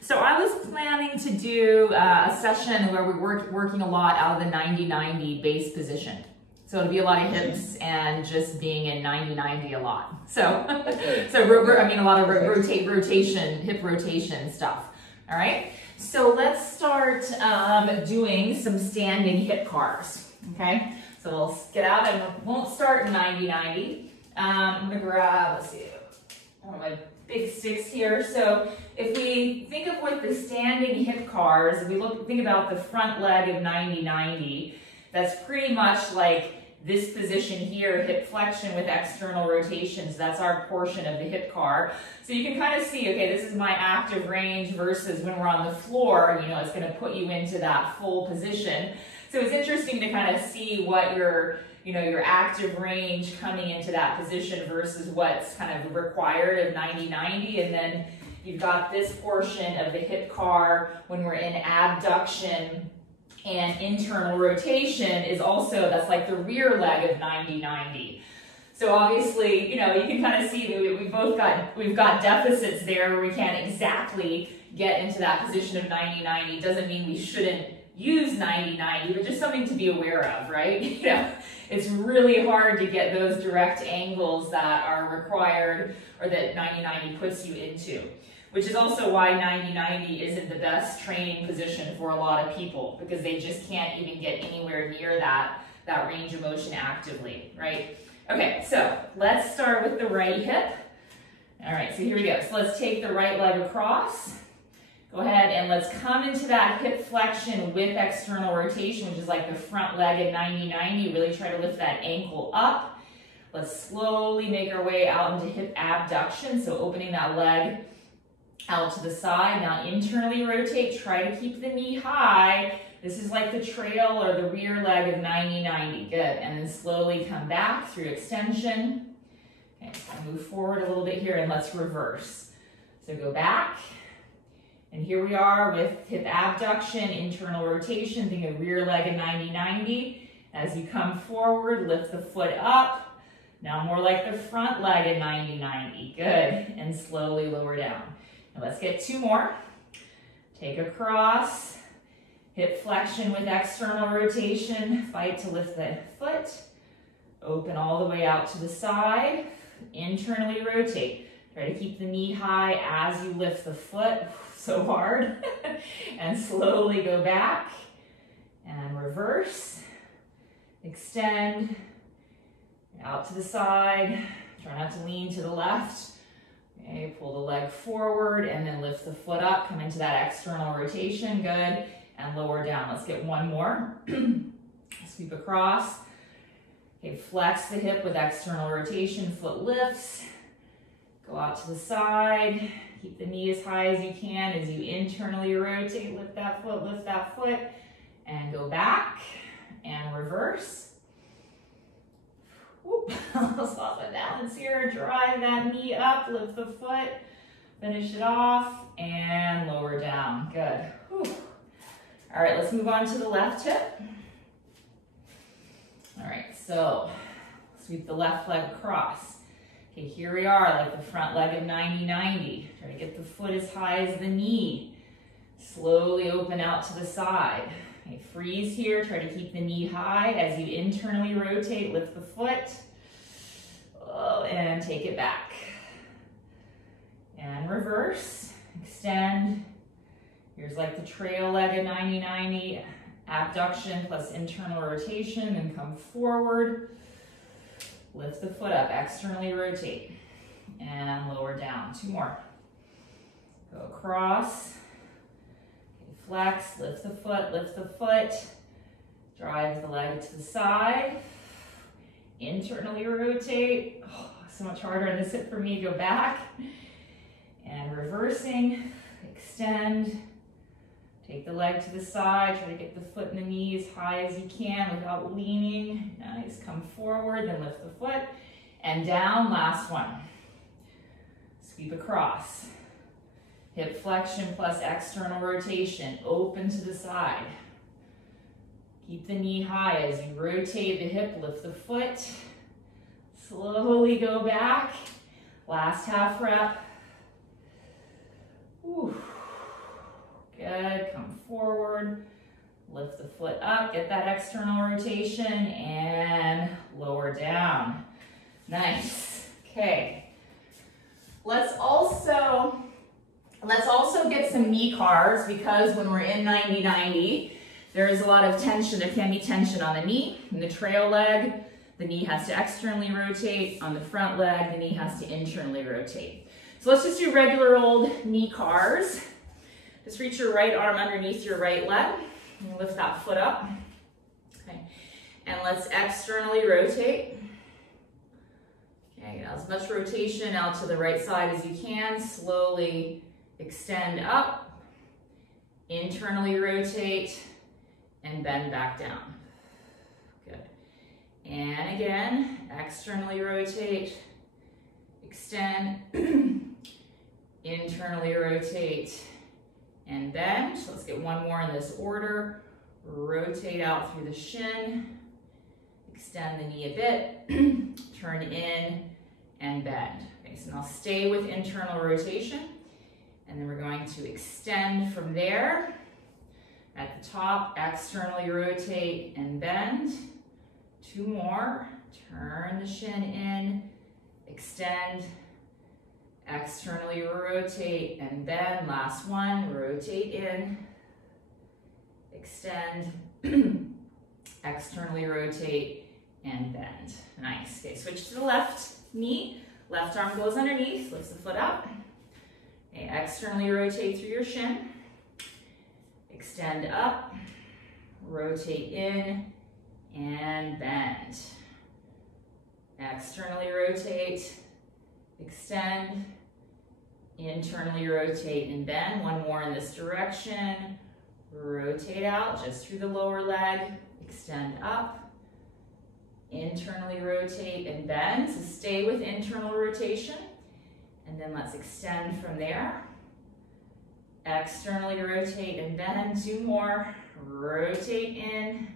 So I was planning to do a session where we're working a lot out of the 90-90 base position. So it'll be a lot of hips and just being in 90-90 a lot. So, I mean a lot of rotation, hip rotation stuff. All right. So let's start doing some standing hip cars. Okay. So we'll get out and we won't start in 90-90. I'm gonna grab, let's see, one of my big sticks here. So if we think of what the standing hip cars, if we think about the front leg of 90-90, that's pretty much like this position here, hip flexion with external rotations. That's our portion of the hip car. So you can kind of see, okay, this is my active range versus when we're on the floor, you know, it's going to put you into that full position. So it's interesting to kind of see what your active range coming into that position versus what's kind of required of 90-90. And then you've got this portion of the hip car when we're in abduction and internal rotation is also, that's like the rear leg of 90-90. So obviously, you know, you can kind of see that we've got deficits there where we can't exactly get into that position of 90-90. Doesn't mean we shouldn't use 90-90, but just something to be aware of, right? You know, it's really hard to get those direct angles that are required or that 90-90 puts you into. Which is also why 90-90 isn't the best training position for a lot of people, because they just can't even get anywhere near that range of motion actively, right? Okay, so let's start with the right hip. All right, so here we go. So let's take the right leg across. Go ahead and let's come into that hip flexion with external rotation, which is like the front leg at 90-90. Really try to lift that ankle up. Let's slowly make our way out into hip abduction, so opening that leg out to the side. Now internally rotate, try to keep the knee high. This is like the trail or the rear leg of 90-90, good. And then slowly come back through extension. Okay, so move forward a little bit here and let's reverse. So go back, and here we are with hip abduction, internal rotation, think of rear leg of 90-90. As you come forward, lift the foot up. Now more like the front leg of 90-90, good. And slowly lower down. Now let's get two more. Take across, hip flexion with external rotation, fight to lift the foot, open all the way out to the side, internally rotate. Try to keep the knee high as you lift the foot, so hard, and slowly go back, and reverse, extend, out to the side, try not to lean to the left. Okay, pull the leg forward and then lift the foot up, come into that external rotation, good, and lower down. Let's get one more. Sweep across. Okay, flex the hip with external rotation, foot lifts. Go out to the side, keep the knee as high as you can as you internally rotate, lift that foot, and go back and reverse. Whoop, almost lost my balance here. Drive that knee up, lift the foot, finish it off, and lower down. Good. Whew. All right, let's move on to the left hip. All right, so sweep the left leg across. Okay, here we are, like the front leg of 90-90. Try to get the foot as high as the knee. Slowly open out to the side. Okay, freeze here, try to keep the knee high as you internally rotate, lift the foot, and take it back. And reverse, extend. Here's like the trail leg of 90-90, abduction plus internal rotation, and come forward. Lift the foot up, externally rotate, and lower down. Two more. Go across. Flex, lift the foot, drive the leg to the side, internally rotate. Oh, so much harder on this hip for me. Go back, and reversing, extend, take the leg to the side, try to get the foot and the knee as high as you can without leaning. Nice, come forward, then lift the foot, and down, last one. Sweep across. Hip flexion plus external rotation, open to the side. Keep the knee high as you rotate the hip, lift the foot. Slowly go back. Last half rep. Whew. lift the foot up, get that external rotation, and lower down. Nice. Okay. Let's also get some knee cars, because when we're in 90-90, there is a lot of tension. There can be tension on the knee. In the trail leg, the knee has to externally rotate. On the front leg, the knee has to internally rotate. So let's just do regular old knee cars. Just reach your right arm underneath your right leg and lift that foot up. Okay. And let's externally rotate. Okay, now as much rotation out to the right side as you can. Slowly extend up, internally rotate, and bend back down. Good. And again, externally rotate, extend, internally rotate, and bend. So let's get one more in this order. Rotate out through the shin, extend the knee a bit, turn in, and bend. Okay, so now stay with internal rotation, and then we're going to extend from there. At the top, externally rotate and bend. Two more. Turn the shin in, extend, externally rotate and bend. Last one, rotate in, extend, externally rotate and bend. Nice. Okay, switch to the left knee. Left arm goes underneath, lifts the foot up. Okay, externally rotate through your shin. Extend up, rotate in, and bend. Externally rotate, extend, internally rotate and bend. One more in this direction. Rotate out just through the lower leg, extend up, internally rotate and bend. So stay with internal rotation, and then let's extend from there. Externally rotate and bend. Two more. Rotate in,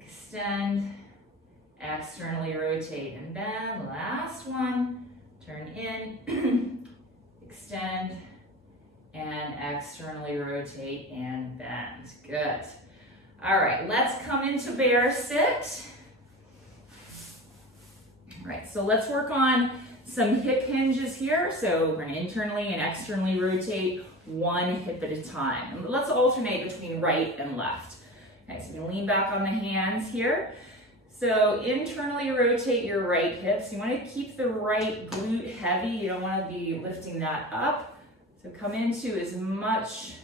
extend, externally rotate and bend. Last one. Turn in, extend, and externally rotate and bend. Good. All right, let's come into bear sit. All right, so let's work on some hip hinges here. So we're going to internally and externally rotate one hip at a time. And let's alternate between right and left. Okay, so you're going to lean back on the hands here. So internally rotate your right hip. So you want to keep the right glute heavy. You don't want to be lifting that up. So come into as much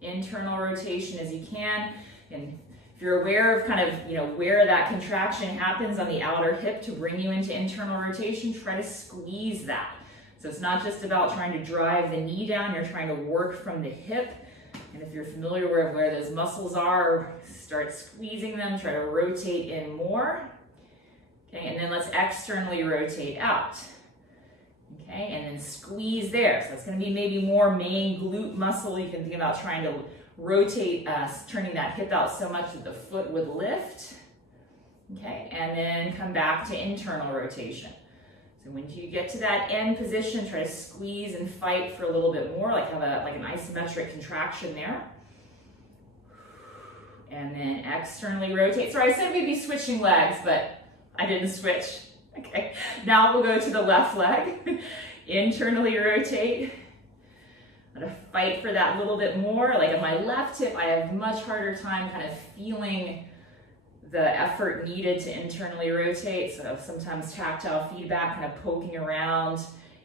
internal rotation as you can. And if you're aware of kind of, where that contraction happens on the outer hip to bring you into internal rotation, try to squeeze that. So it's not just about trying to drive the knee down, you're trying to work from the hip. And if you're familiar with where those muscles are, start squeezing them, try to rotate in more. Okay, and then let's externally rotate out. Okay, and then squeeze there. So it's going to be maybe more main glute muscle. You can think about trying to rotate, turning that hip out so much that the foot would lift. Okay, and then come back to internal rotation. So when you get to that end position, try to squeeze and fight for a little bit more, like have an isometric contraction there. And then externally rotate. Sorry, I said we'd be switching legs, but I didn't switch. Okay, now we'll go to the left leg. Internally rotate. I'm gonna fight for that little bit more. Like on my left hip, I have much harder time kind of feeling the effort needed to internally rotate. So sometimes tactile feedback, kind of poking around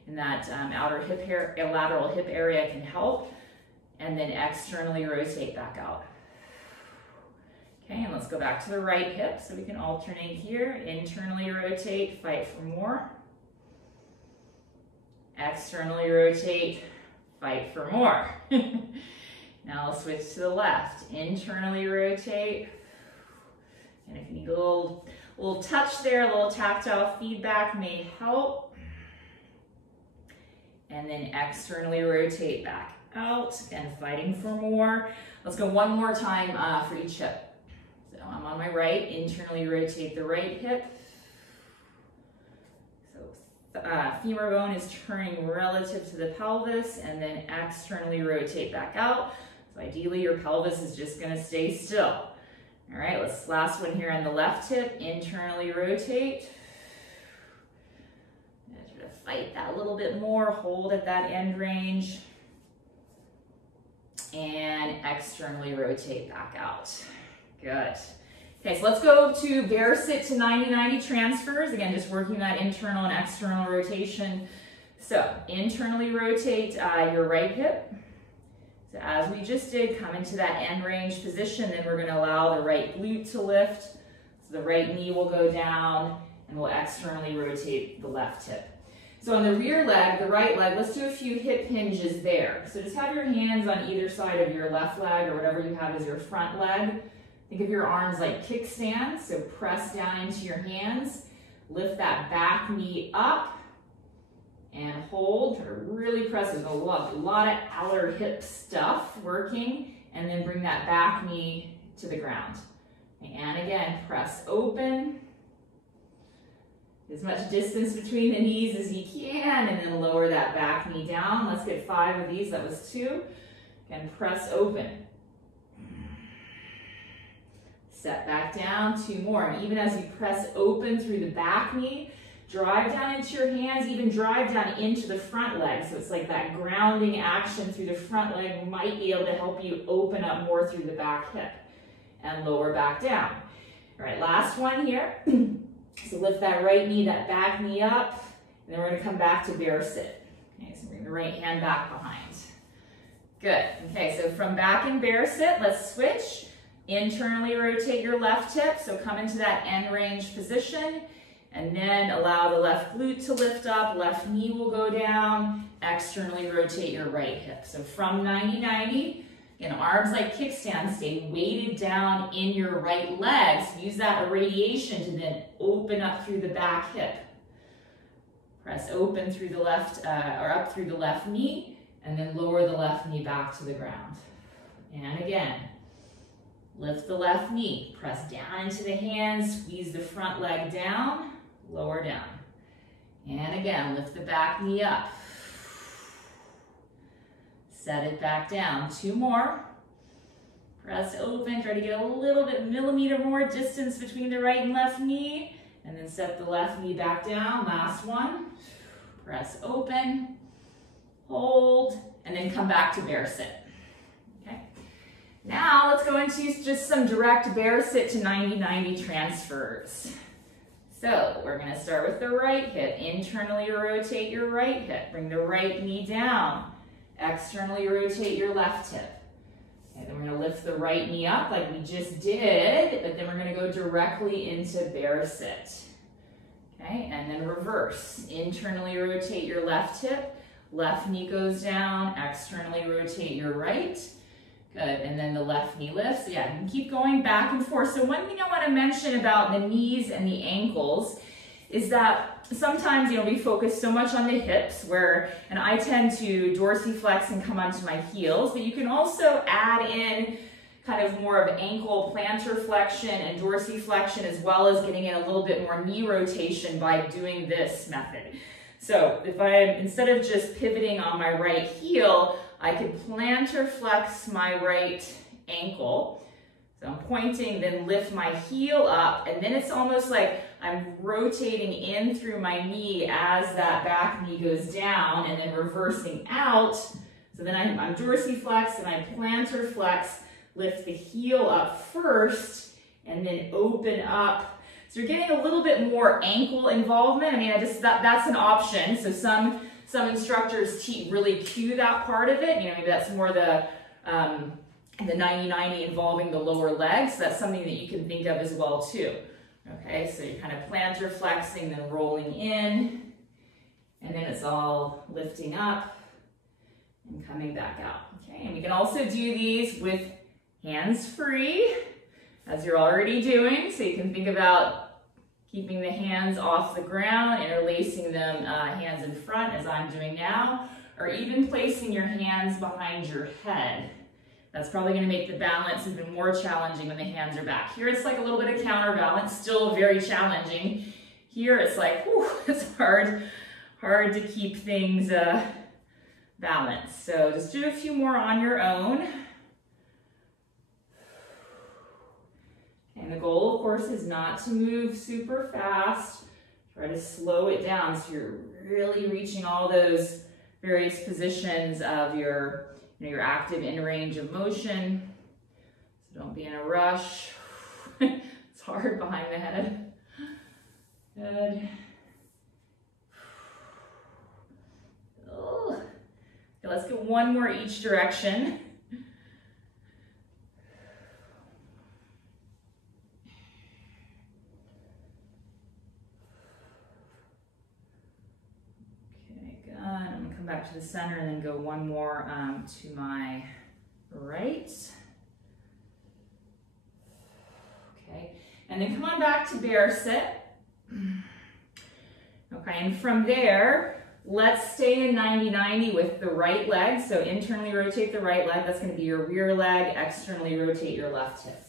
in that outer hip lateral hip area can help. And then externally rotate back out. Okay, and let's go back to the right hip so we can alternate here. Internally rotate, fight for more. Externally rotate, fight for more. Now I'll switch to the left. Internally rotate. And if you need a little touch there, a little tactile feedback may help. And then externally rotate back out. Again, fighting for more. Let's go one more time for each hip. So I'm on my right, internally rotate the right hip. So femur bone is turning relative to the pelvis, and then externally rotate back out. So So ideally your pelvis is just gonna stay still. All right, last one here on the left hip, internally rotate. Try to fight that a little bit more, hold at that end range. And externally rotate back out. Good. Okay, so let's go to bear sit to 90-90 transfers. Again, just working that internal and external rotation. So internally rotate your right hip. So as we just did, come into that end range position, then we're going to allow the right glute to lift. So the right knee will go down and we'll externally rotate the left hip. So on the rear leg, the right leg, let's do a few hip hinges there. So just have your hands on either side of your left leg or whatever you have as your front leg. Think of your arms like kickstands, so press down into your hands. Lift that back knee up and hold, or really press. There's a lot of outer hip stuff working, and then bring that back knee to the ground. And again, press open. As much distance between the knees as you can, and then lower that back knee down. Let's get 5 of these, that was 2. Again, press open. Set back down, 2 more. And even as you press open through the back knee, drive down into your hands, even drive down into the front leg. So it's like that grounding action through the front leg might be able to help you open up more through the back hip and lower back down. All right, last one here. So lift that right knee, that back knee up, and then we're gonna come back to bear sit. Okay, so bring the right hand back behind. Good, okay, so from back in bear sit, let's switch. Internally rotate your left hip, so come into that end range position, and then allow the left glute to lift up, left knee will go down, externally rotate your right hip. So from 90-90, again, arms like kickstands, stay weighted down in your right leg. So use that irradiation to then open up through the back hip. Press open through the left, or up through the left knee, and then lower the left knee back to the ground. And again, lift the left knee, press down into the hands, squeeze the front leg down, lower down. And again, lift the back knee up. Set it back down. 2 more. Press open, try to get a little bit millimeter more distance between the right and left knee, and then set the left knee back down. Last one. Press open, hold, and then come back to bear sit. Okay. Now let's go into just some direct bear sit to 90-90 transfers. So we're going to start with the right hip. Internally rotate your right hip. Bring the right knee down. Externally rotate your left hip. Okay, then we're going to lift the right knee up like we just did, but then we're going to go directly into bear sit. Okay, and then reverse. Internally rotate your left hip. Left knee goes down. Externally rotate your right. Good, and then the left knee lifts. So yeah, you can keep going back and forth. So one thing I want to mention about the knees and the ankles is that sometimes, we focus so much on the hips and I tend to dorsiflex and come onto my heels, but you can also add in kind of more of ankle plantar flexion and dorsiflexion, as well as getting in a little bit more knee rotation by doing this method. So if instead of just pivoting on my right heel, I could plantar flex my right ankle. So I'm pointing, then lift my heel up, and then it's almost like I'm rotating in through my knee as that back knee goes down, and then reversing out. So then I'm dorsiflex and I plantar flex, lift the heel up first, and then open up. So you're getting a little bit more ankle involvement. I mean, that's an option. So some instructors really cue that part of it. Maybe that's more the 90-90 involving the lower legs. So that's something that you can think of as well too. Okay, so you're kind of plantar flexing, then rolling in, and then it's all lifting up and coming back out. Okay, and we can also do these with hands free, as you're already doing. So you can think about keeping the hands off the ground, interlacing them hands in front, as I'm doing now, or even placing your hands behind your head. That's probably going to make the balance even more challenging when the hands are back. Here it's like a little bit of counterbalance, still very challenging. Here it's like, whew, it's hard to keep things balanced. So just do a few more on your own. And the goal, of course, is not to move super fast. Try to slow it down so you're really reaching all those various positions of your, your active in range of motion. So don't be in a rush. It's hard behind the head. Good. Oh. Okay, let's get one more each direction. I'm going to come back to the center and then go one more to my right. Okay, and then come on back to bear sit. Okay, and from there, let's stay in 90-90 with the right leg. So internally rotate the right leg. That's going to be your rear leg. Externally rotate your left hip.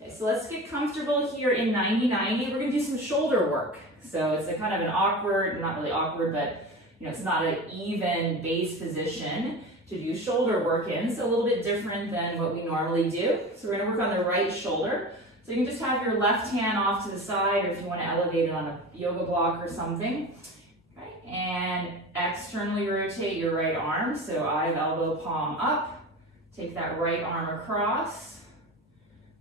Okay, so let's get comfortable here in 90-90. We're going to do some shoulder work. So it's a kind of an awkward, not really awkward, but it's not an even base position to do shoulder work in. So a little bit different than what we normally do. So we're going to work on the right shoulder. So you can just have your left hand off to the side, or if you want to elevate it on a yoga block or something. Okay. And externally rotate your right arm. So eye of elbow, palm up. Take that right arm across.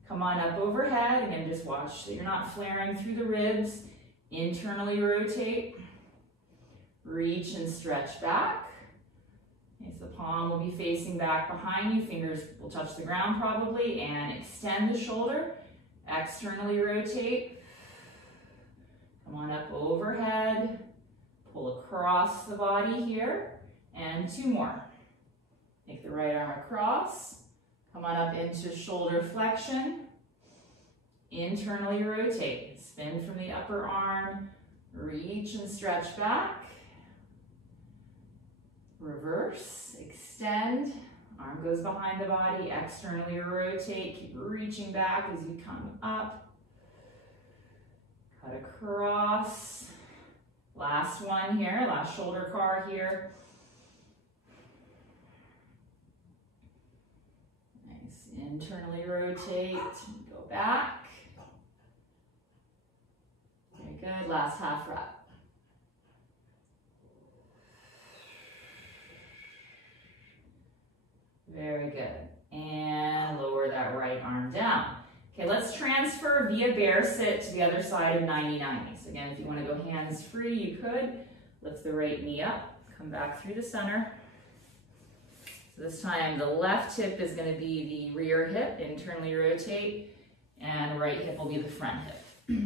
Come on up overhead. Again, just watch that you're not flaring through the ribs. Internally rotate. Reach and stretch back. Okay, so the palm will be facing back behind you. Fingers will touch the ground probably. And extend the shoulder. Externally rotate. Come on up overhead. Pull across the body here. And two more. Take the right arm across. Come on up into shoulder flexion. Internally rotate. Spin from the upper arm. Reach and stretch back. Reverse, extend, arm goes behind the body, externally rotate, keep reaching back as you come up. Cut across. Last one here, last shoulder car here. Nice, internally rotate, go back. Very good, last half rep. Very good. And lower that right arm down. Okay, let's transfer via bear sit to the other side of 90-90. So again, if you want to go hands free, you could. Lift the right knee up, come back through the center. So this time the left hip is going to be the rear hip, internally rotate, and right hip will be the front hip.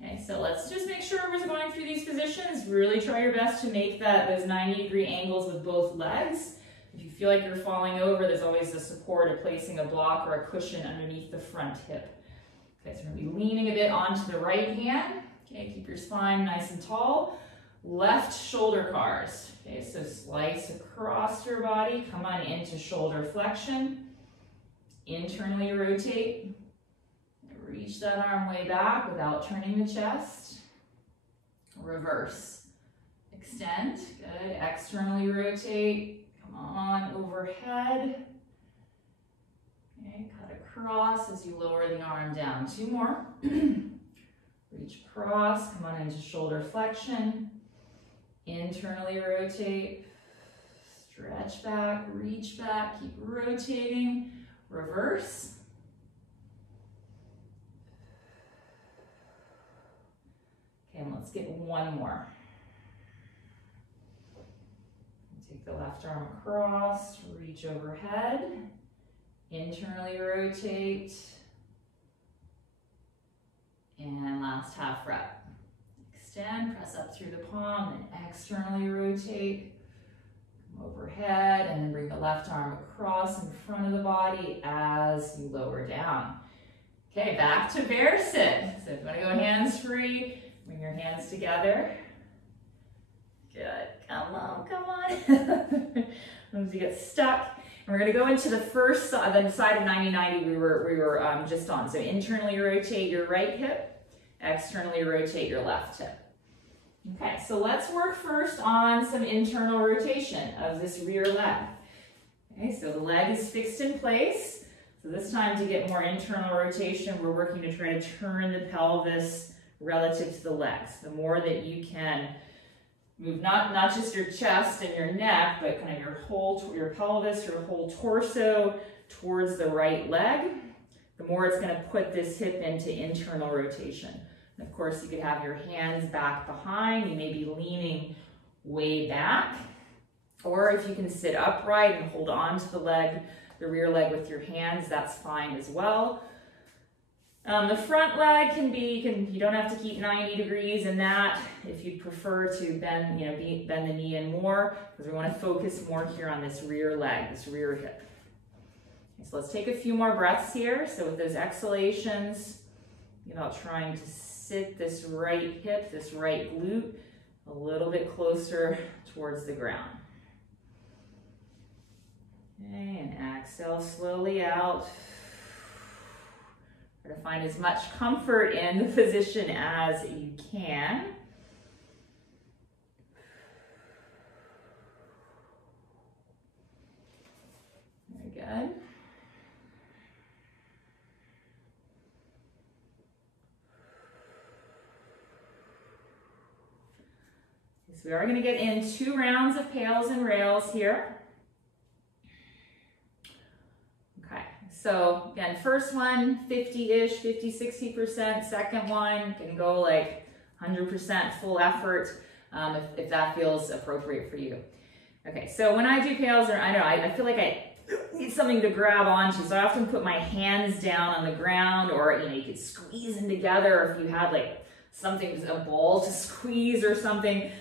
Okay, so let's just make sure we're going through these positions. Really try your best to make those 90-degree angles with both legs. If you feel like you're falling over, there's always the support of placing a block or a cushion underneath the front hip. Okay, so we're going to be leaning a bit onto the right hand. Okay, keep your spine nice and tall. Left shoulder cars. Okay, so slice across your body. Come on into shoulder flexion. Internally rotate. Reach that arm way back without turning the chest. Reverse. Extend. Good. Externally rotate. On overhead. Okay, cut across as you lower the arm down. Two more. Reach across, come on into shoulder flexion. Internally rotate. Stretch back, reach back, keep rotating. Reverse. Okay, and let's get one more. Take the left arm across, reach overhead, internally rotate, and last half rep. Extend, press up through the palm, and externally rotate, come overhead, and then bring the left arm across in front of the body as you lower down. Okay, back to bear sit. So if you want to go hands free, bring your hands together. Good. Come on, come on. Once you get stuck. And we're going to go into the first side, the side of 90-90 we were just on. So internally rotate your right hip, externally rotate your left hip. Okay, so let's work first on some internal rotation of this rear leg. Okay, so the leg is fixed in place. So this time, to get more internal rotation, we're working to try to turn the pelvis relative to the legs. The more that you can move not just your chest and your neck, but kind of your pelvis, your whole torso towards the right leg, the more it's going to put this hip into internal rotation. And of course, you could have your hands back behind. You may be leaning way back. Or if you can sit upright and hold on to the leg, the rear leg with your hands, that's fine as well. The front leg can be, you don't have to keep 90 degrees in that if you'd prefer to bend, bend the knee in more, because we want to focus more here on this rear leg, this rear hip. Okay, so let's take a few more breaths here. So with those exhalations, about trying to sit this right hip, this right glute, a little bit closer towards the ground. Okay, and exhale slowly out. Try to find as much comfort in the position as you can. Very good. So we are going to get in 2 rounds of PAILs and rails here. So again, first one, 50-ish, 50, 60%. Second one, can go like 100% full effort if that feels appropriate for you. Okay, so when I do PAILs, I feel like I need something to grab onto, so I often put my hands down on the ground, or you could squeeze them together if you had like something, a ball to squeeze or something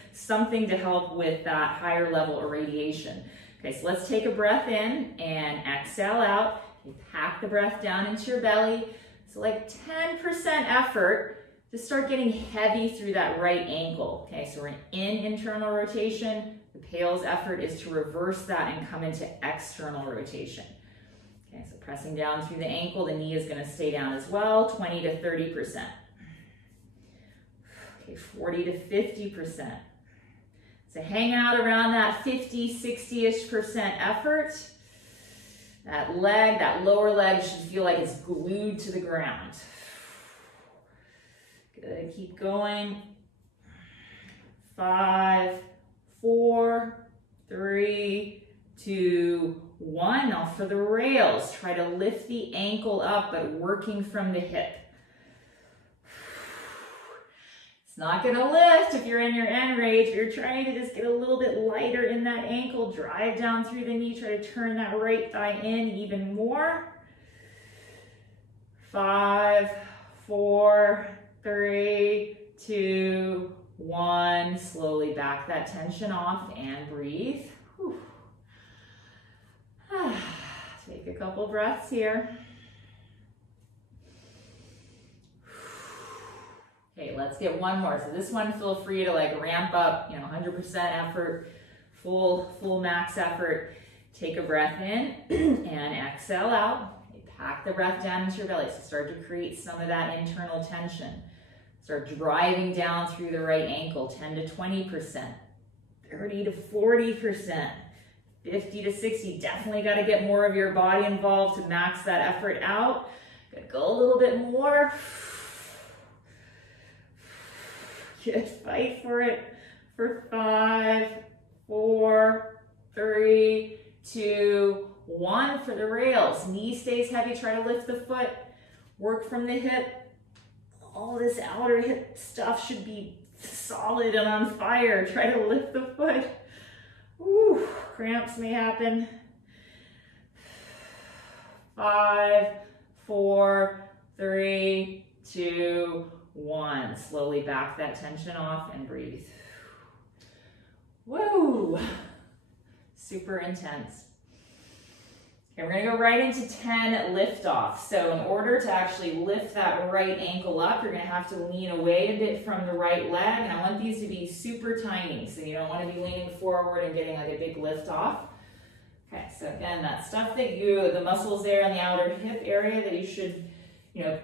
to help with that higher level irradiation. Okay, so let's take a breath in and exhale out. You pack the breath down into your belly. So like 10% effort to start getting heavy through that right ankle. Okay, so we're in internal rotation. The PAILs effort is to reverse that and come into external rotation. Okay, so pressing down through the ankle, the knee is going to stay down as well, 20 to 30%. Okay, 40 to 50%. So hang out around that 50, 60-ish% effort. That leg, that lower leg should feel like it's glued to the ground. Good, keep going. 5, 4, 3, 2, 1. Now for the rails, try to lift the ankle up, but working from the hip. It's not going to lift if you're in your end range. You're trying to just get a little bit lighter in that ankle. Drive down through the knee. Try to turn that right thigh in even more. 5, 4, 3, 2, 1. Slowly back that tension off and breathe. Whew. Take a couple breaths here. Okay, let's get one more. So this one, feel free to like ramp up, 100% effort, full max effort. Take a breath in and exhale out. Okay, pack the breath down into your belly. So start to create some of that internal tension. Start driving down through the right ankle, 10 to 20%, 30 to 40%, 50 to 60. Definitely got to get more of your body involved to max that effort out. Go a little bit more. Good, fight for it for 5, 4, 3, 2, 1 for the rails. Knee stays heavy, try to lift the foot, work from the hip. All this outer hip stuff should be solid and on fire. Try to lift the foot. Ooh, cramps may happen. 5, 4, 3, 2, 1. Slowly back that tension off and breathe. Woo! Super intense. Okay, we're gonna go right into 10 lift off. So in order to actually lift that right ankle up, you're gonna have to lean away a bit from the right leg. And I want these to be super tiny, so you don't want to be leaning forward and getting like a big lift off. Okay, so again, that stuff that the muscles there in the outer hip area that you should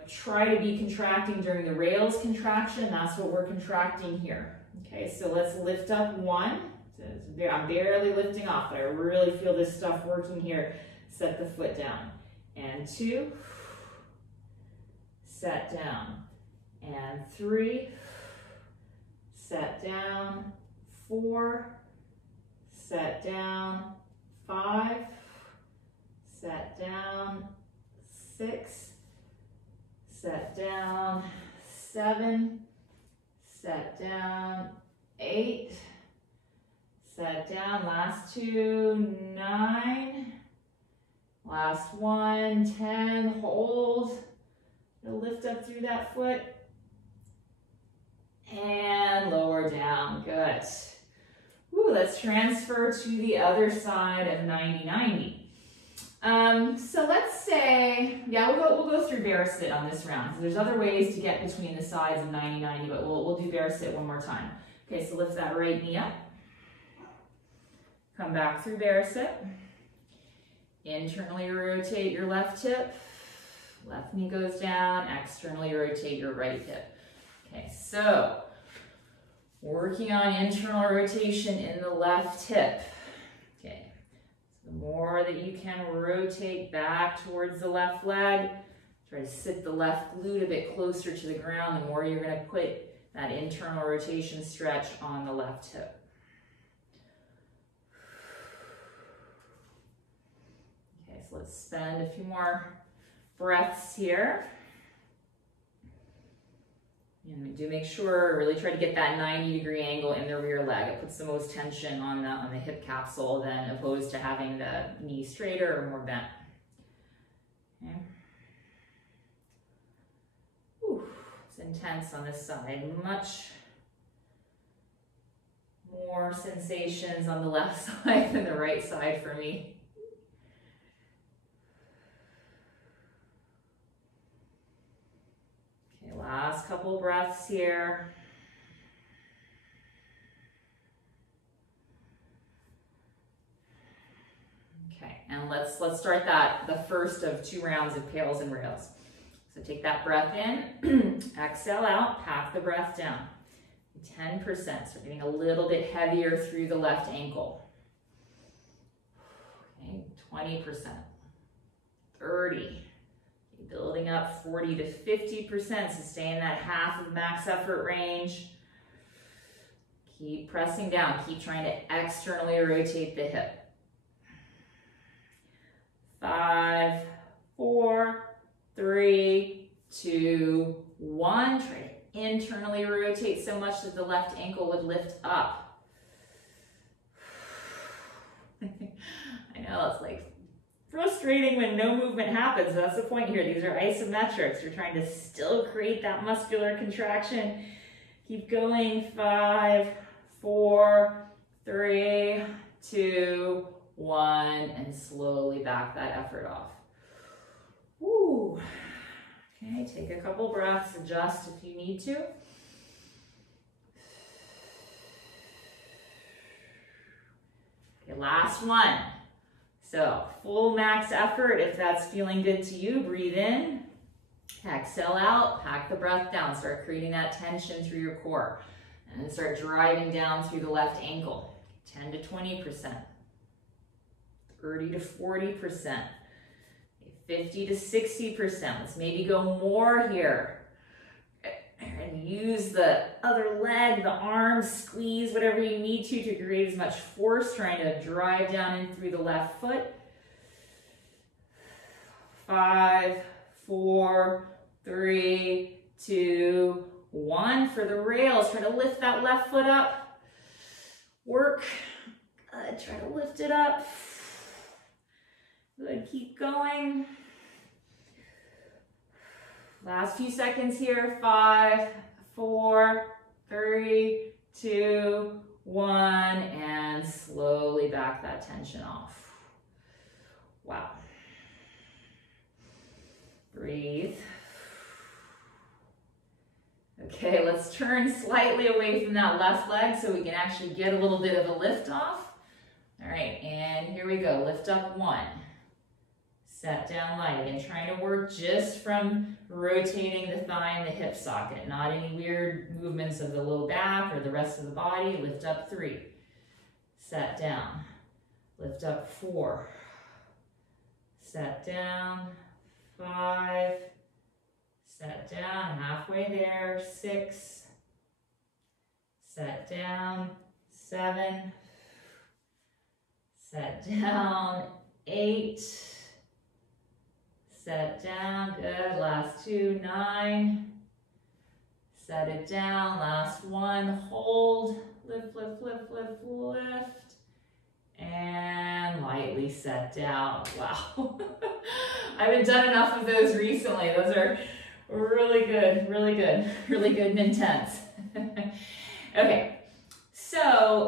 try to be contracting during the rails contraction, that's what we're contracting here. Okay, so let's lift up 1. So I'm barely lifting off, but I really feel this stuff working here. Set the foot down. and 2, set down, and 3, set down, 4, set down, 5, set down, 6, set down, 7, set down, 8, set down, last 2, 9, last 1, 10, hold, lift up through that foot, and lower down, good. Ooh, let's transfer to the other side of 90-90. So let's say, yeah, we'll go through bear sit on this round. So there's other ways to get between the sides of 90-90, but we'll do bear sit one more time. Okay, so lift that right knee up. Come back through bear sit. Internally rotate your left hip. Left knee goes down. Externally rotate your right hip. Okay, so working on internal rotation in the left hip. Okay, so the more that you can rotate back towards the left leg, try to sit the left glute a bit closer to the ground, the more you're going to put that internal rotation stretch on the left hip. Okay, so let's spend a few more breaths here. And do make sure, really try to get that 90-degree angle in the rear leg. It puts the most tension on the hip capsule than opposed to having the knee straighter or more bent. Okay. Whew, it's intense on this side. Much more sensations on the left side than the right side for me. Last couple breaths here. Okay, and let's start the first of 2 rounds of PAILs and rails. So take that breath in, exhale out, pack the breath down. 10%, so getting a little bit heavier through the left ankle. Okay, 20%, 30%. Building up 40 to 50%, so stay in that half of max effort range. Keep pressing down, keep trying to externally rotate the hip. 5, 4, 3, 2, 1. Try to internally rotate so much that the left ankle would lift up. I know, it's like frustrating when no movement happens. That's the point here. These are isometrics. You're trying to still create that muscular contraction. Keep going. 5, 4, 3, 2, 1, and slowly back that effort off. Woo. Okay, take a couple breaths, adjust if you need to. Okay, last one. So full max effort, if that's feeling good to you, breathe in, exhale out, pack the breath down, start creating that tension through your core, and then start driving down through the left ankle. 10 to 20%, 30 to 40%, 50 to 60%. Let's maybe go more here. And use the other leg, the arms, squeeze whatever you need to create as much force, trying to drive down in through the left foot. 5, 4, 3, 2, 1. For the rails, try to lift that left foot up. Work. Good. Try to lift it up. Good. Keep going. Last few seconds here. 5, 4, 3, 2, 1, and slowly back that tension off. Wow. Breathe. Okay, let's turn slightly away from that left leg so we can actually get a little bit of a lift off. All right, and here we go. Lift up 1. Set down light. Again, trying to work just from rotating the thigh and the hip socket, not any weird movements of the low back or the rest of the body. Lift up 3. Set down. Lift up 4. Set down. 5, set down, halfway there, 6, set down, 7, set down, 8, set down, good, last 2, 9, set it down, last 1, hold, lift, lift, lift, lift, lift, and lightly set down. Wow. I haven't done enough of those recently. Those are really good, really good, really good and intense. Okay, so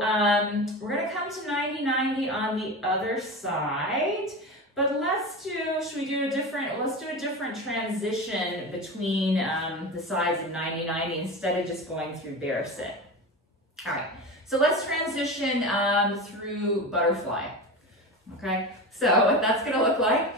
we're gonna come to 90-90 on the other side, but let's do a different transition between the sides of 90-90 instead of just going through bear sit. All right, so let's transition through butterfly. Okay, so what that's gonna look like.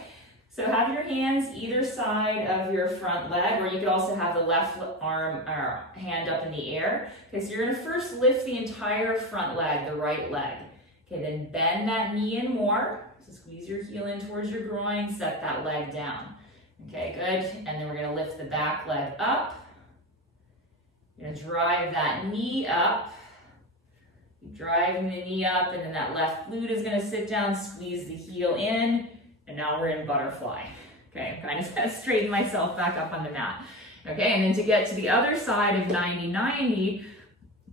So have your hands either side of your front leg, or you could also have the left arm or hand up in the air. Okay, so you're gonna first lift the entire front leg, the right leg. Okay, then bend that knee in more. So squeeze your heel in towards your groin, set that leg down. Okay, good. And then we're gonna lift the back leg up. You're gonna drive that knee up. You're driving the knee up, and then that left glute is gonna sit down, squeeze the heel in. And now we're in butterfly. Okay, I'm kind of gonna straighten myself back up on the mat. Okay, and then to get to the other side of 90-90,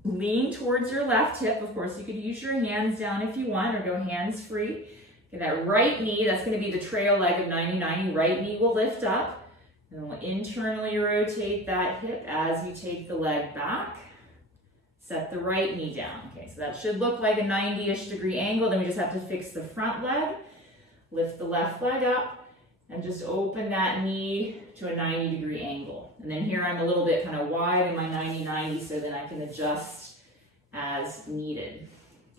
lean towards your left hip. Of course, you could use your hands down if you want, or go hands free. Okay, that right knee, that's gonna be the trail leg of 90-90. Right knee will lift up, and then we'll internally rotate that hip as you take the leg back. Set the right knee down. Okay, so that should look like a 90-ish degree angle. Then we just have to fix the front leg. Lift the left leg up and just open that knee to a 90-degree angle. And then here I'm a little bit kind of wide in my 90-90, so then I can adjust as needed.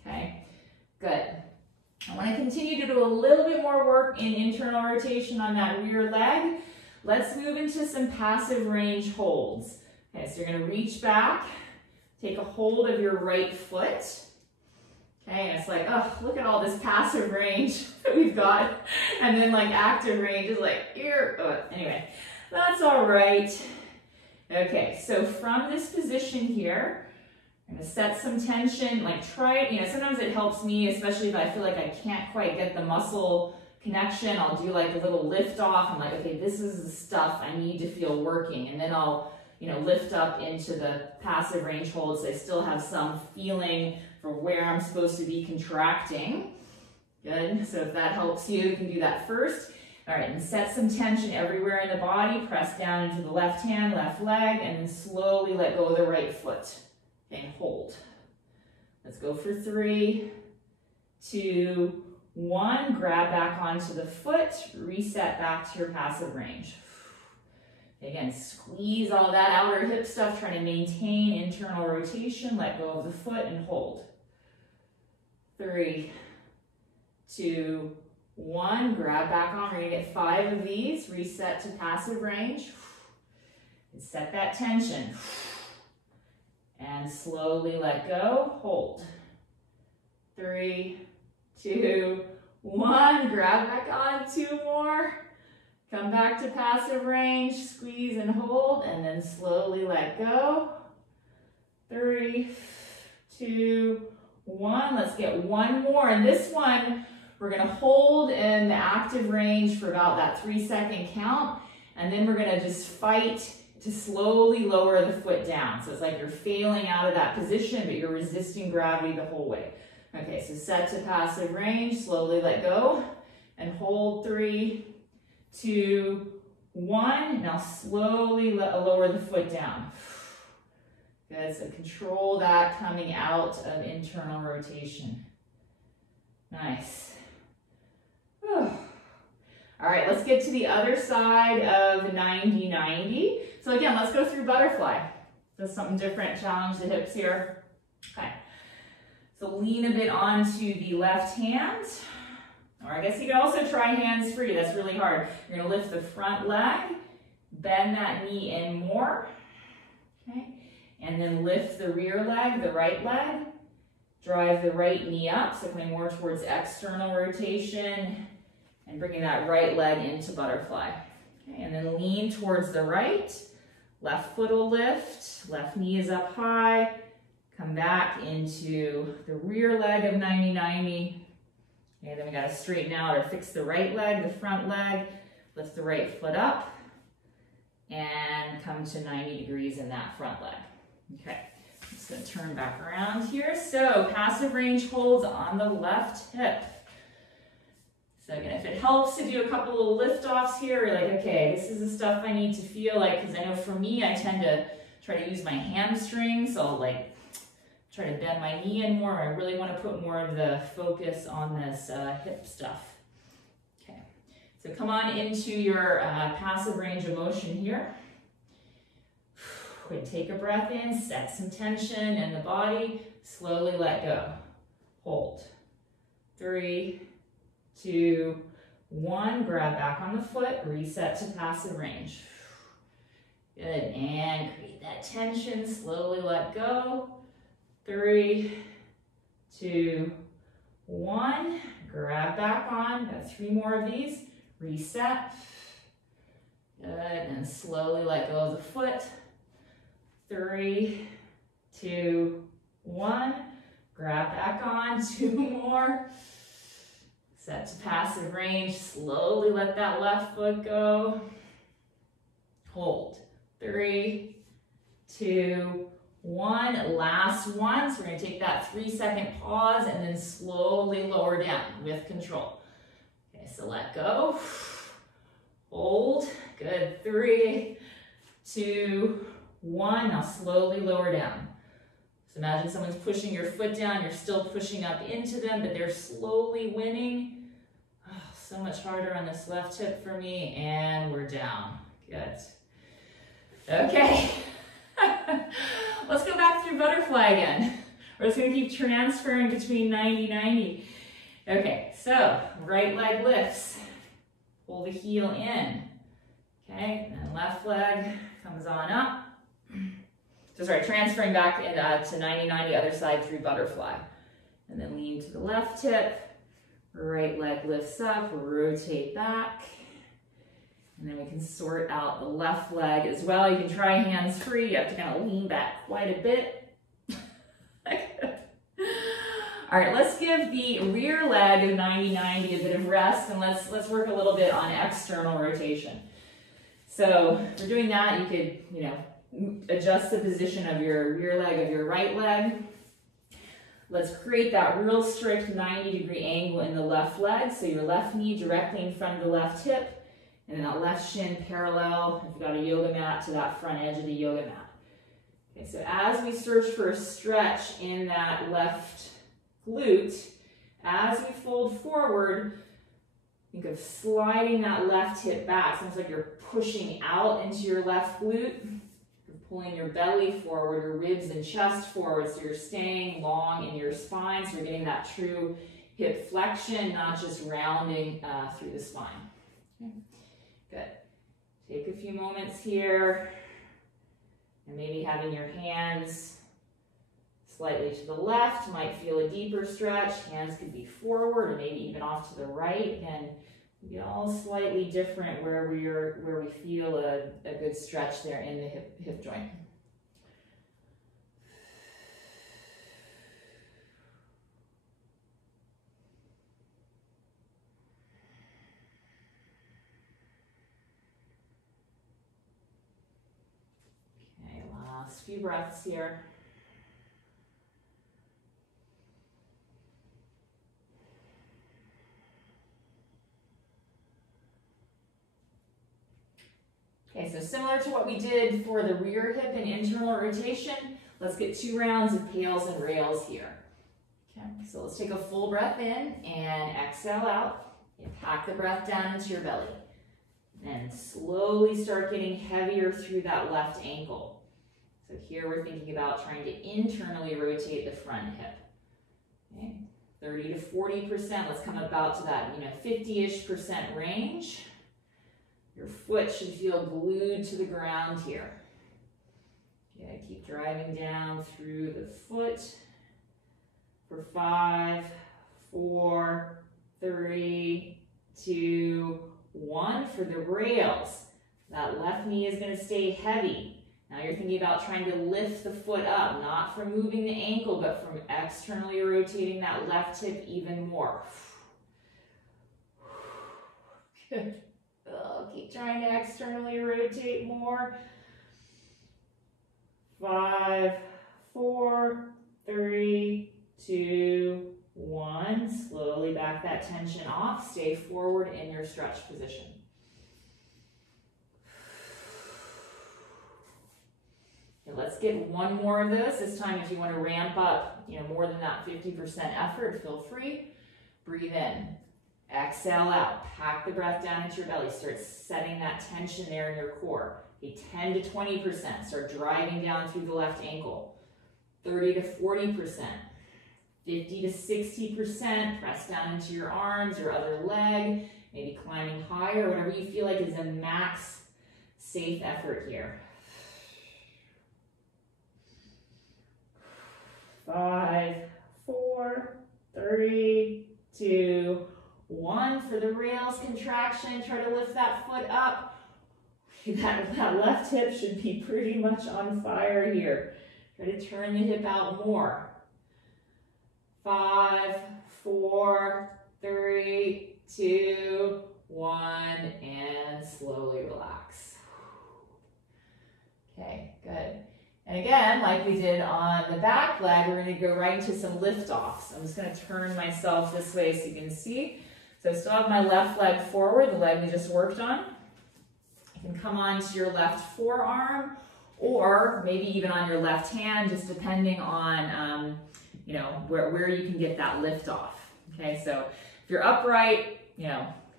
Okay, good. I want to continue to do a little bit more work in internal rotation on that rear leg. Let's move into some passive range holds. Okay, so you're going to reach back, take a hold of your right foot. Okay, and it's like, oh, look at all this passive range that we've got. And then like active range is like, here. Oh, anyway, that's all right. Okay, so from this position here, I'm gonna set some tension, like try it, sometimes it helps me, especially if I feel like I can't quite get the muscle connection. I'll do like a little lift off. I'm like, okay, this is the stuff I need to feel working. And then I'll, lift up into the passive range holds. So I still have some feeling for where I'm supposed to be contracting. Good, so if that helps you can do that first. All right, and set some tension everywhere in the body. Press down into the left hand, left leg, and then slowly let go of the right foot. Okay, and hold. Let's go for 3, 2, 1. Grab back onto the foot, reset back to your passive range. Again, squeeze all that outer hip stuff, trying to maintain internal rotation. Let go of the foot and hold. 3, 2, 1. Grab back on. We're gonna get 5 of these. Reset to passive range. And set that tension. And slowly let go. Hold. 3, 2, 1. Grab back on. 2 more. Come back to passive range, squeeze and hold, and then slowly let go. 3, 2, 1. Let's get 1 more. And this one, we're gonna hold in the active range for about that 3-second count. And then we're gonna just fight to slowly lower the foot down. So it's like you're failing out of that position, but you're resisting gravity the whole way. Okay, so set to passive range, slowly let go, and hold. 3, 2, 1. Now slowly lower the foot down. Good, so control that coming out of internal rotation. Nice. Whew. All right, let's get to the other side of 90-90. So again, let's go through butterfly. Just something different, challenge the hips here. Okay, so lean a bit onto the left hand. Or I guess you could also try hands free. That's really hard. You're gonna lift the front leg, bend that knee in more, okay? And then lift the rear leg, the right leg, drive the right knee up, so coming more towards external rotation, and bringing that right leg into butterfly. Okay, and then lean towards the right. Left foot will lift, left knee is up high. Come back into the rear leg of 90-90. Okay, then we gotta straighten out or fix the right leg, the front leg. Lift the right foot up and come to 90 degrees in that front leg. Okay, I'm just gonna turn back around here. So passive range holds on the left hip. So again, if it helps to do a couple little lift offs here, you're like, okay, this is the stuff I need to feel like, because I know for me, I tend to try to use my hamstrings. So I'll like try to bend my knee in more. I really want to put more of the focus on this hip stuff. Okay, so come on into your passive range of motion here. Good, take a breath in, set some tension in the body, slowly let go. Hold. 3, 2, 1, grab back on the foot, reset to passive range. Good, and create that tension, slowly let go. 3, 2, 1, grab back on, got 3 more of these, reset. Good, and slowly let go of the foot. 3, 2, 1, grab back on, 2 more. Set to passive range, slowly let that left foot go. Hold. 3, 2, 1, last one. So we're gonna take that 3-second pause and then slowly lower down with control. Okay, so let go. Hold. Good. 3, 2, 1. Now slowly lower down. So imagine someone's pushing your foot down, you're still pushing up into them, but they're slowly winning. Oh, so much harder on this left hip for me, and we're down. Good. Okay. Let's go back through butterfly again. We're just gonna keep transferring between 90-90. Okay, so right leg lifts. Pull the heel in. Okay, and then left leg comes on up. So sorry, transferring back in, to 90-90, other side through butterfly. And then lean to the left hip. Right leg lifts up, rotate back. And then we can sort out the left leg as well. You can try hands free. You have to kind of lean back quite a bit. All right, let's give the rear leg of 90-90 a bit of rest, and let's work a little bit on external rotation. So for doing that, you could, adjust the position of your rear leg of your right leg. Let's create that real strict 90-degree angle in the left leg. So your left knee directly in front of the left hip. And then that left shin parallel, if you've got a yoga mat, to that front edge of the yoga mat. Okay, so as we search for a stretch in that left glute, as we fold forward, think of sliding that left hip back. It's almost like you're pushing out into your left glute. You're pulling your belly forward, your ribs and chest forward, so you're staying long in your spine, so you're getting that true hip flexion, not just rounding through the spine. Okay. Good. Take a few moments here, and maybe having your hands slightly to the left might feel a deeper stretch. Hands could be forward or maybe even off to the right, and be all slightly different where we feel a good stretch there in the hip joint. Last few breaths here. Okay, so similar to what we did for the rear hip and internal rotation, let's get 2 rounds of PAILs and rails here. Okay, so let's take a full breath in and exhale out. And pack the breath down into your belly. And slowly start getting heavier through that left ankle. So here we're thinking about trying to internally rotate the front hip. Okay, 30 to 40%. Let's come about to that, 50-ish% range. Your foot should feel glued to the ground here. Okay, keep driving down through the foot for 5, 4, 3, 2, 1. For the rails, That left knee is going to stay heavy. Now you're thinking about trying to lift the foot up, not from moving the ankle, but from externally rotating that left hip even more. Good. Oh, keep trying to externally rotate more. 5, 4, 3, 2, 1. Slowly back that tension off. Stay forward in your stretch position. Okay, let's get one more of this. This time, if you want to ramp up, more than that 50% effort, feel free. Breathe in. Exhale out. Pack the breath down into your belly. Start setting that tension there in your core. Okay, 10 to 20%. Start driving down through the left ankle. 30 to 40%. 50 to 60%. Press down into your arms, your other leg. Maybe climbing higher, whatever you feel like is a max safe effort here. 5, 4, 3, 2, 1. For the rails contraction, try to lift that foot up. That left hip should be pretty much on fire here. Try to turn the hip out more. 5, 4, 3, 2, 1, and slowly relax. Okay, good. And again, like we did on the back leg, we're going to go right into some lift-offs. I'm just going to turn myself this way so you can see. So I still have my left leg forward, the leg we just worked on. You can come onto your left forearm, or maybe even on your left hand, just depending on where you can get that lift off. Okay, so if you're upright,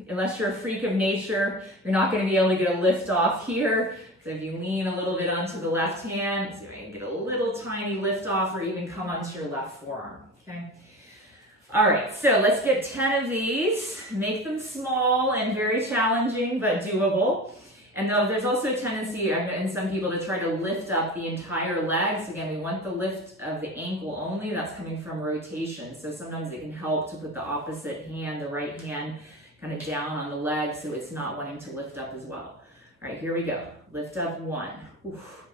unless you're a freak of nature, you're not going to be able to get a lift off here. So if you lean a little bit onto the left hand, so you can get a little tiny lift off, or even come onto your left forearm. Okay. All right, so let's get 10 of these. Make them small and very challenging, but doable. And though there's also a tendency in some people to try to lift up the entire leg. So again, we want the lift of the ankle only. That's coming from rotation. So sometimes it can help to put the opposite hand, the right hand, kind of down on the leg so it's not wanting to lift up as well. All right, here we go. Lift up 1. Oof.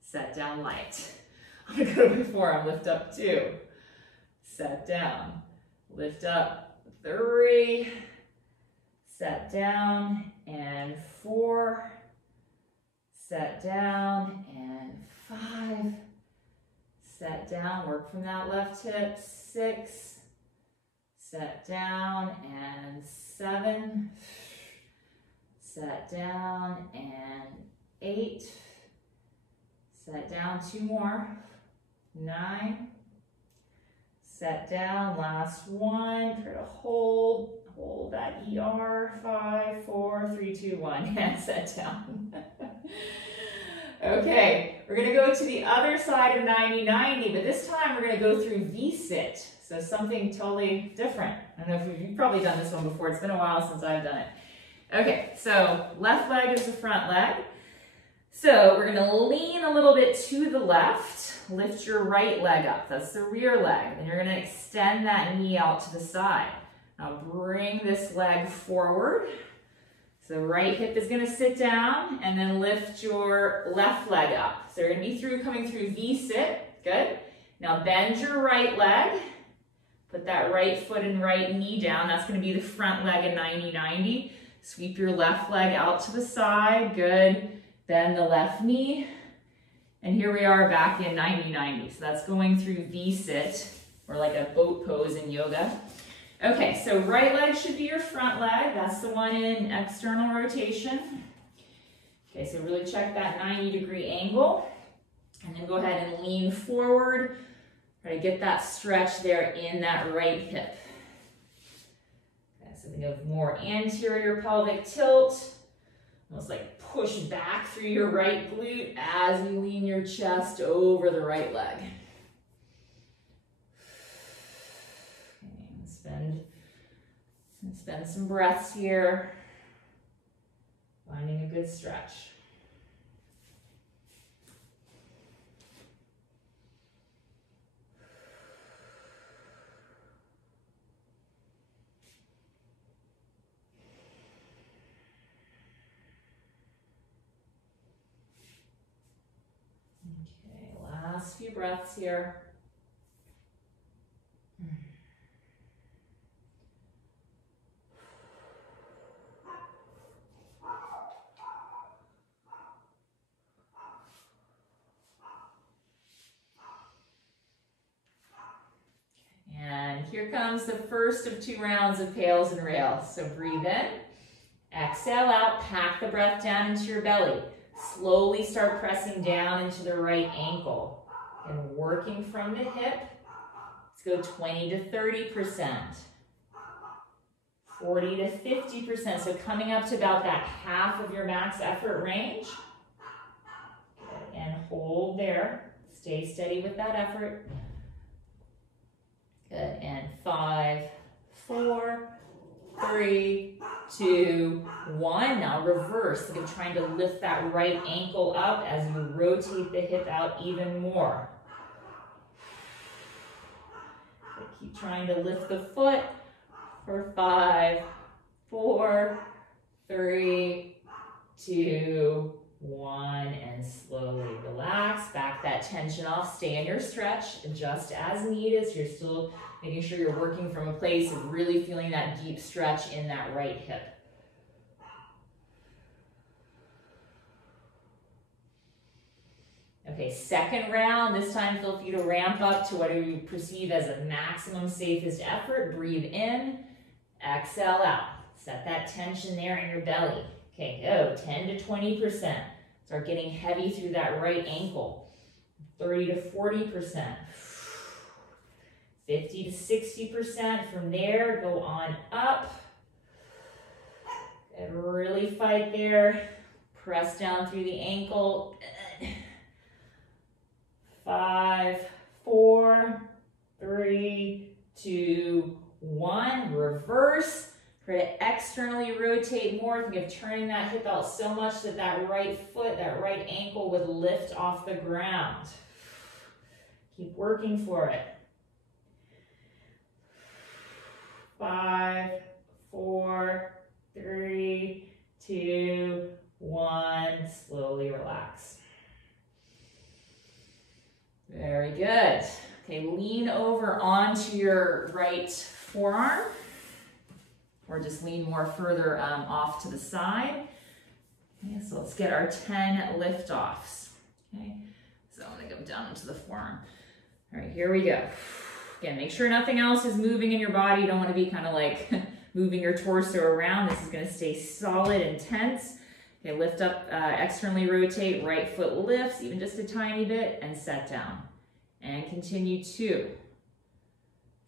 Set down light. I'm gonna go to my forearm. Lift up 2. Set down. Lift up 3. Set down, and 4. Set down, and 5. Set down, work from that left hip. 6. Set down, and 7. Set down, and 8. Set down, 2 more. 9. Set down, last 1. Try to hold that ER. 5, 4, 3, 2, 1, and set down. Okay, we're gonna go to the other side of 90-90, but this time we're gonna go through V-sit. So something totally different. I don't know if you've probably done this one before. It's been a while since I've done it. Okay, so left leg is the front leg. So we're gonna lean a little bit to the left, lift your right leg up. That's the rear leg. And you're gonna extend that knee out to the side. Now bring this leg forward. So right hip is gonna sit down, and then lift your left leg up. So you're gonna be coming through V-sit, good. Now bend your right leg. Put that right foot and right knee down. That's gonna be the front leg in 90-90. Sweep your left leg out to the side, good. Bend the left knee. And here we are back in 90-90. So that's going through V-sit, or like a boat pose in yoga. Okay, so right leg should be your front leg. That's the one in external rotation. Okay, so really check that 90-degree angle. And then go ahead and lean forward. Try to get that stretch there in that right hip. Okay, so think of more anterior pelvic tilt. Almost like push back through your right glute as you lean your chest over the right leg. Okay, spend some breaths here, finding a good stretch. Okay, last few breaths here. And here comes the first of 2 rounds of PAILs and rails. So breathe in, exhale out, pack the breath down into your belly. Slowly start pressing down into the right ankle and working from the hip. Let's go 20 to 30%, 40 to 50%. So coming up to about that half of your max effort range. Good. And hold there. Stay steady with that effort. Good, and 5, 4, 3, 2, 1. Now reverse. Think of trying to lift that right ankle up as you rotate the hip out even more. So keep trying to lift the foot for 5, 4, 3, 2, 1, and slowly relax. Back that tension off. Stay in your stretch. Adjust as needed. So you're still making sure you're working from a place of really feeling that deep stretch in that right hip. Okay, second round. This time feel free to ramp up to what you perceive as a maximum safest effort. Breathe in, exhale out. Set that tension there in your belly. Okay, go 10 to 20%. Start getting heavy through that right ankle. 30 to 40%. 50 to 60%. From there, go on up. And really fight there. Press down through the ankle. 5, 4, 3, 2, 1. Reverse. Try to externally rotate more. Think of turning that hip out so much that that right foot, that right ankle would lift off the ground. Keep working for it. 5, 4, 3, 2, 1. Slowly relax. Very good. Okay, lean over onto your right forearm. Or just lean more further off to the side. Okay, so let's get our 10 lift-offs. Okay, so I'm gonna go down into the forearm. All right, here we go. Again, make sure nothing else is moving in your body. You don't wanna be kind of like moving your torso around. This is gonna stay solid and tense. Okay, lift up, externally rotate, right foot lifts, even just a tiny bit, and set down. And continue 2,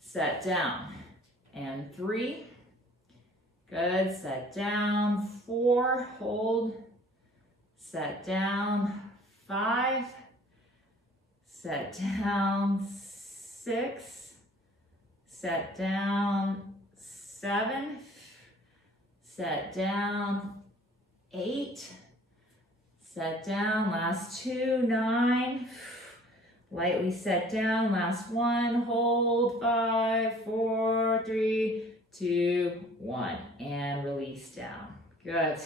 set down, and 3, good, set down, 4, hold, set down, 5, set down, 6, set down, 7, set down, 8, set down, last 2, 9, lightly set down, last 1, hold, 5, 4, 3, 2, 1, and release down. Good.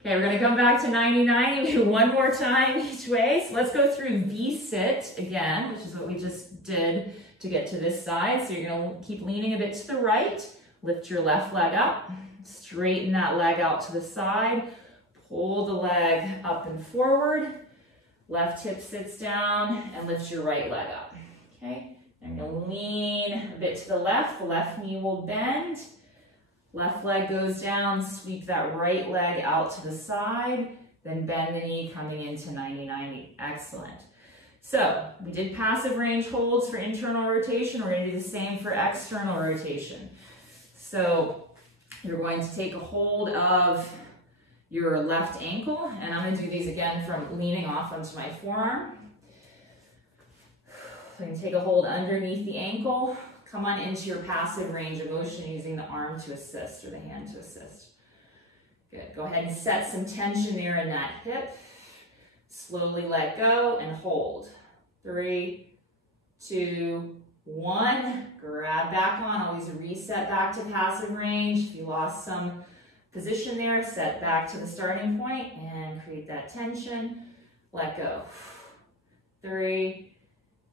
Okay, we're gonna come back to 90-90 one more time each way. So let's go through V-sit again, which is what we just did to get to this side. So you're gonna keep leaning a bit to the right, lift your left leg up, straighten that leg out to the side, pull the leg up and forward, left hip sits down, and lift your right leg up, okay? I'm gonna lean a bit to the left knee will bend, left leg goes down, sweep that right leg out to the side, then bend the knee coming into 90-90, excellent. So we did passive range holds for internal rotation, we're gonna do the same for external rotation. So you're going to take a hold of your left ankle, and I'm gonna do these again from leaning off onto my forearm. So you can take a hold underneath the ankle, come on into your passive range of motion using the arm to assist or the hand to assist. Good, go ahead and set some tension there in that hip. Slowly let go and hold. 3, 2, 1. Grab back on, always reset back to passive range. If you lost some position there, set back to the starting point and create that tension. Let go. 3,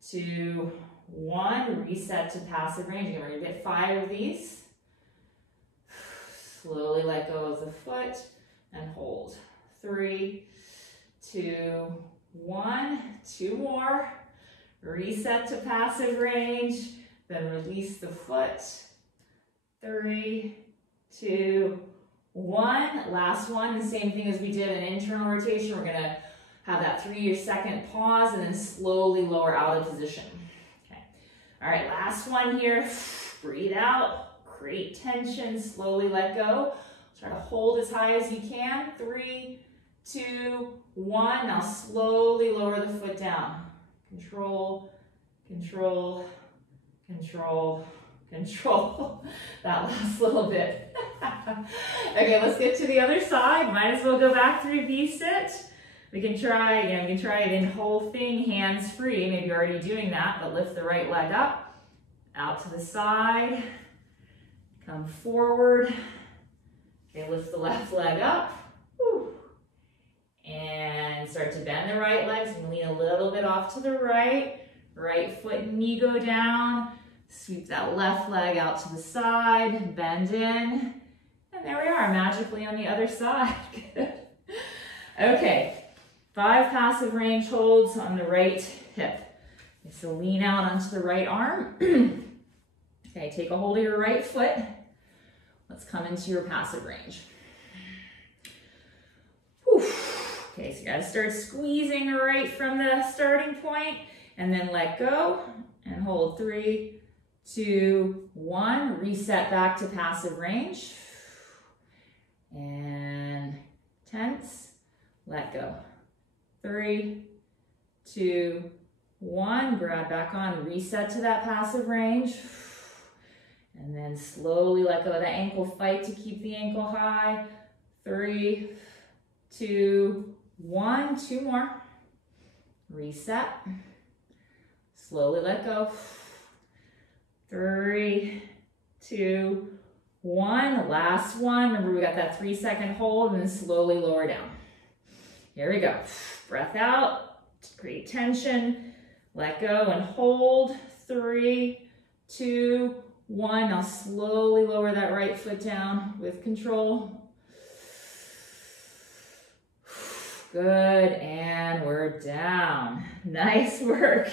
2, 1. Reset to passive range. Again, we're going to get 5 of these. Slowly let go of the foot and hold. 3, 2, 1. 2 more. Reset to passive range. Then release the foot. 3, 2, 1. Last one. The same thing as we did an internal rotation. We're going to have that 3-second pause and then slowly lower out of position. Okay. All right, last one here. Breathe out. Create tension. Slowly let go. Try to hold as high as you can. 3, 2, 1. Now slowly lower the foot down. Control, control, control, control. That last little bit. Okay, let's get to the other side. Might as well go back through V-sit. We can try, again, we can try it in whole thing, hands free. Maybe you're already doing that, but lift the right leg up, out to the side, come forward. Okay, lift the left leg up. Whew. And start to bend the right leg. So you can lean a little bit off to the right. Right foot and knee go down. Sweep that left leg out to the side, bend in. And there we are, magically on the other side. Good. Okay. 5 passive range holds on the right hip. Okay, so lean out onto the right arm. Okay, take a hold of your right foot. Let's come into your passive range. Whew. Okay, so you gotta start squeezing right from the starting point and then let go and hold. 3, 2, 1. Reset back to passive range. And tense, let go. 3, 2, 1. Grab back on, reset to that passive range. And then slowly let go of that ankle. Fight to keep the ankle high. 3, 2, 1. 2 more. Reset. Slowly let go. 3, 2, 1. Last one. Remember, we got that 3-second hold and then slowly lower down. Here we go. Breath out, create tension, let go and hold. 3, 2, 1. Now slowly lower that right foot down with control. Good, and we're down. Nice work.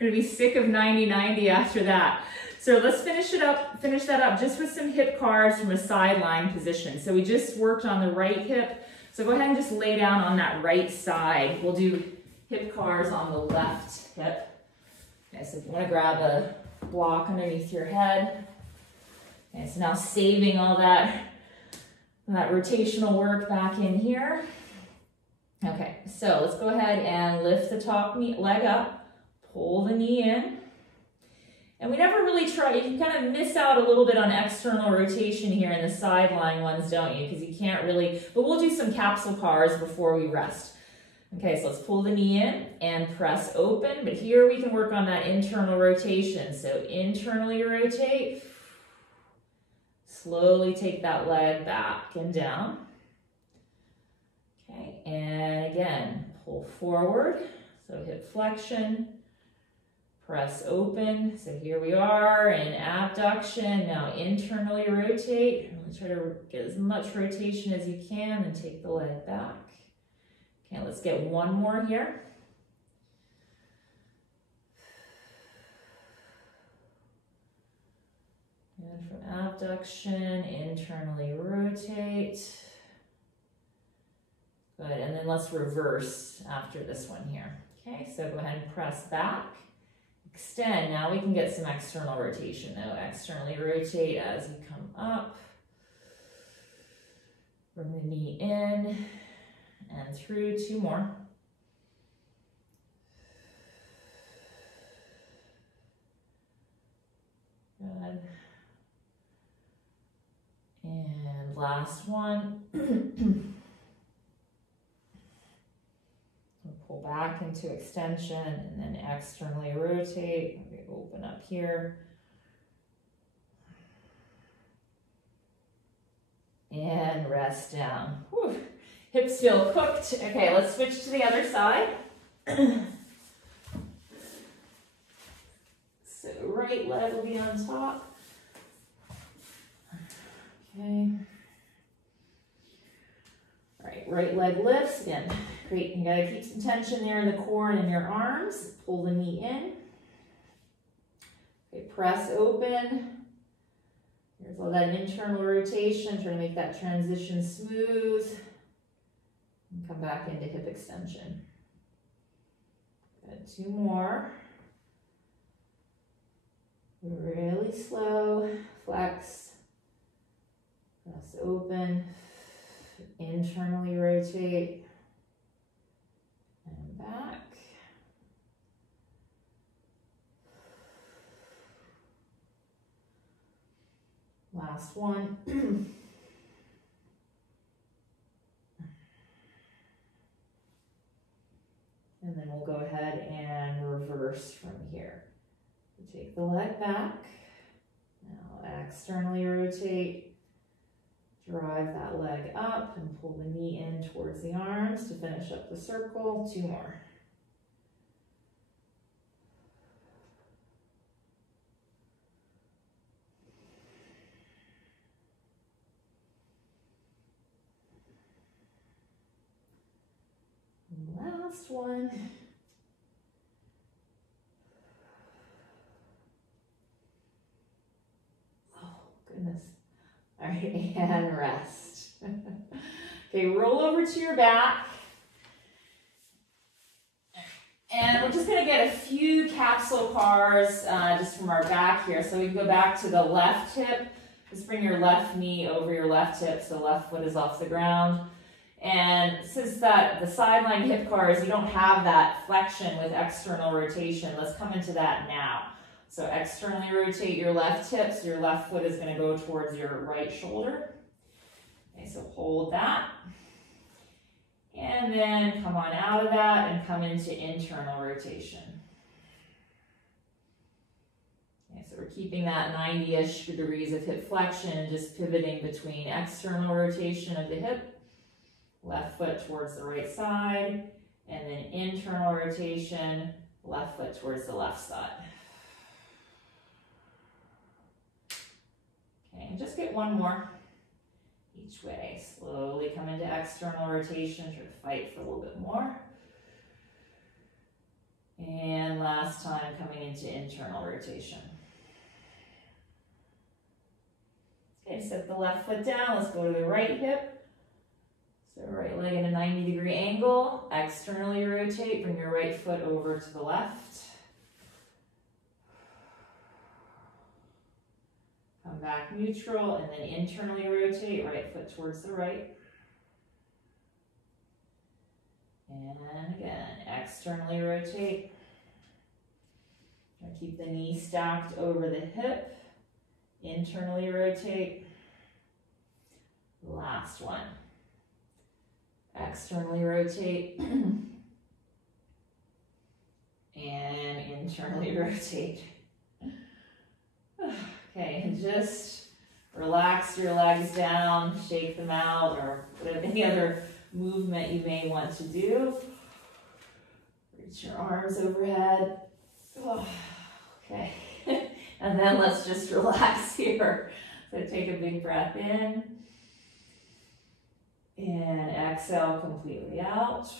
We're gonna be sick of 90-90 after that. So let's finish that up just with some hip cars from a sideline position. So we just worked on the right hip. So go ahead and just lay down on that right side. We'll do hip cars on the left hip. Okay, so if you want to grab a block underneath your head. Okay, so now saving all that rotational work back in here. Okay, so let's go ahead and lift the top leg up, pull the knee in. And we never really try, you kind of miss out a little bit on external rotation here in the sideline ones, don't you? Because you can't really, but we'll do some capsule cars before we rest. Okay, so let's pull the knee in and press open, but here we can work on that internal rotation. So internally rotate, slowly take that leg back and down. Okay, and again, pull forward, so hip flexion. Press open, so here we are in abduction. Now internally rotate. Really try to get as much rotation as you can and take the leg back. Okay, let's get one more here. And from abduction, internally rotate. Good, and then let's reverse after this one here. Okay, so go ahead and press back. Extend. Now we can get some external rotation though. Externally rotate as you come up. Bring the knee in and through. 2 more. Good. And last one. Pull back into extension and then externally rotate. We open up here. And rest down. Whew. Hips feel cooked. Okay, let's switch to the other side. right leg will be on top. Okay. All right, right leg lifts. Again, great. You gotta keep some tension there in the core and in your arms. Pull the knee in. Okay, press open. Here's all that internal rotation. Try to make that transition smooth. And come back into hip extension. Good, 2 more. Really slow. Flex. Press open. Internally rotate. And back. Last one. And then we'll go ahead and reverse from here. So take the leg back. Now externally rotate. Drive that leg up and pull the knee in towards the arms to finish up the circle. 2 more. Last one. Oh, goodness. All right, and rest. Okay, roll over to your back. And we're just going to get a few capsule cars just from our back here. So we can go back to the left hip. Just bring your left knee over your left hip so the left foot is off the ground. And since the sideline hip cars, you don't have that flexion with external rotation, let's come into that now. So externally rotate your left hip, so your left foot is going to go towards your right shoulder. Okay, so hold that. And then come on out of that and come into internal rotation. Okay, so we're keeping that 90-ish degrees of hip flexion, just pivoting between external rotation of the hip, left foot towards the right side, and then internal rotation, left foot towards the left side. Okay, and just get 1 more each way. Slowly come into external rotation, try to fight for a little bit more. And last time coming into internal rotation. Okay, set the left foot down, let's go to the right hip. So right leg at a 90-degree angle, externally rotate, bring your right foot over to the left. Come back neutral and then internally rotate, right foot towards the right. And again, externally rotate. Keep the knee stacked over the hip. Internally rotate. Last one. Externally rotate. And internally rotate. Okay, and just relax your legs down, shake them out, or whatever, any other movement you may want to do. Reach your arms overhead. Oh, okay, and then let's just relax here. So take a big breath in. And exhale completely out.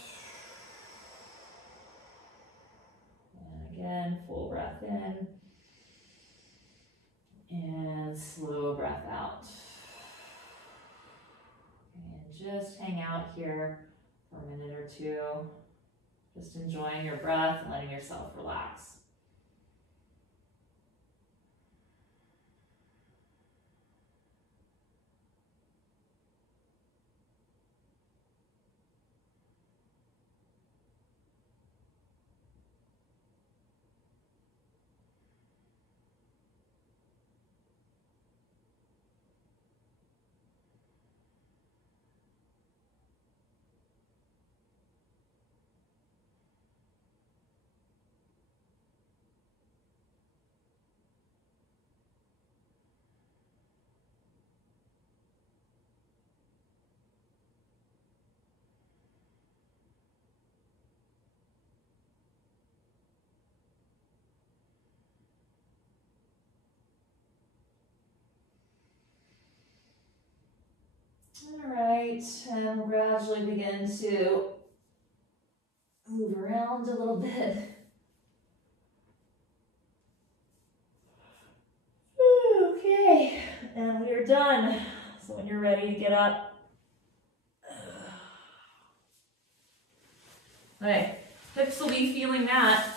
And again, full breath in. And slow breath out. And just hang out here for a minute or two. Just enjoying your breath and letting yourself relax. All right, and we'll gradually begin to move around a little bit. Okay, and we are done. So when you're ready to get up. Okay, hips will be feeling that.